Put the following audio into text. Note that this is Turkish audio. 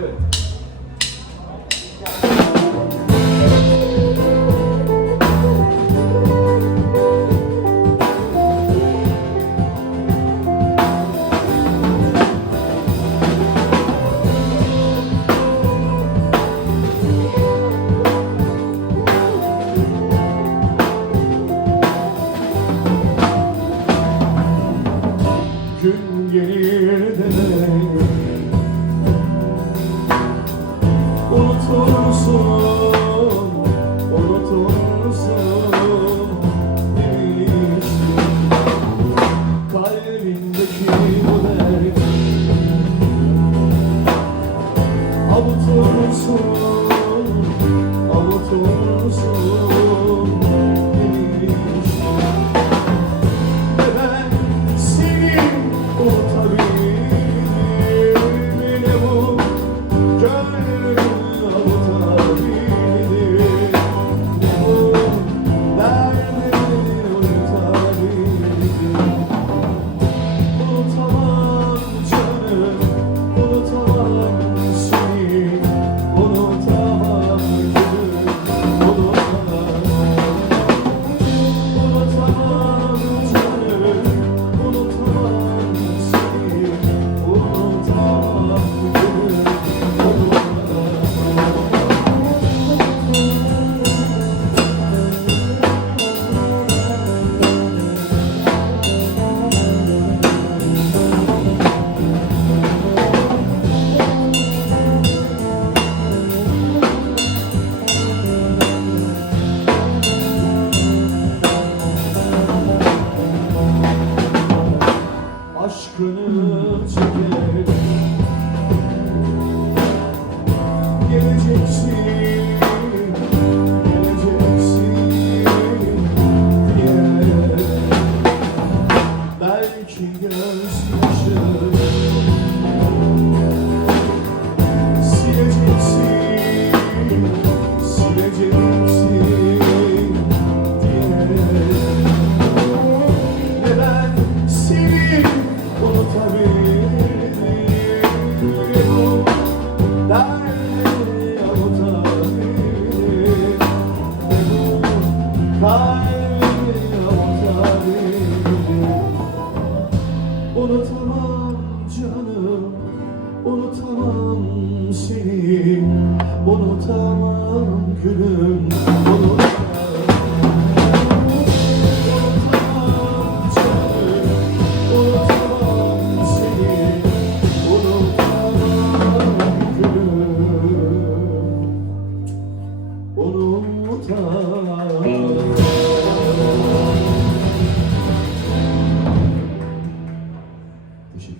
네. Lord. aşkını çeker Geleceksin. halimi Unutamam canım, unutamam seni. Unutamam gülüm, unutamam